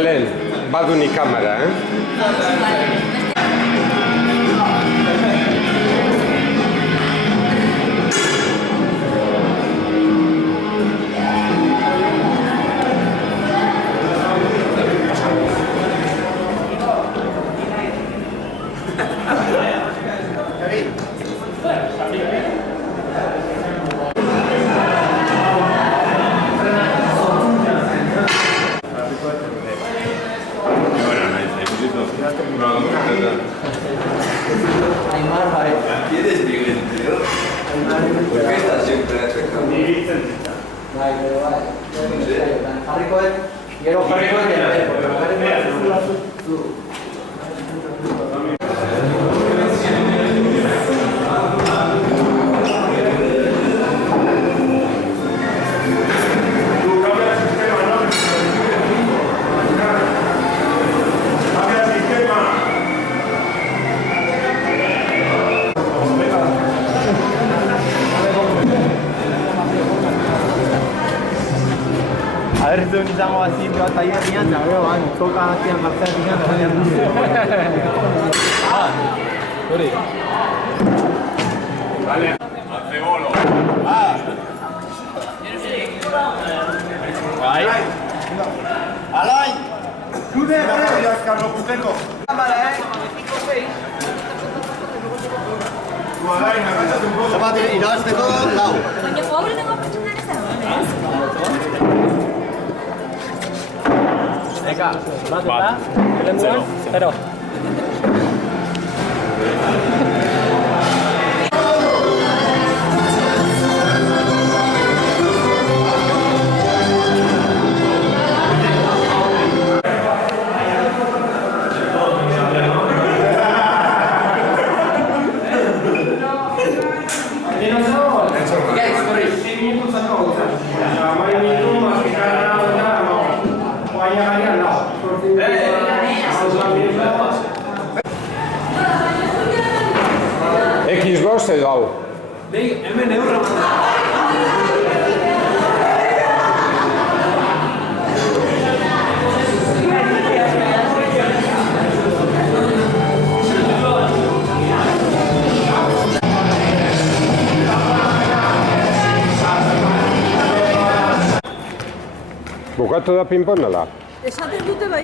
Madalen, badu ni kamera, ¿Quieres vivir, tío? ¿Por qué estás siempre afectando? A ver si unizamos así, pero hasta ahí riendo, nos toca aquí en Marcel riendo. Vale, Marcebolo. Ahí. ¡Alay! Cámara, Y no has de todo lado. Baina pobre dago pertsona ez dago, Eka, bat eta, lehenduan, zero. Xbox edo hau. Hemen eurra Bukatu da pinpon, ala? esaten dute bai.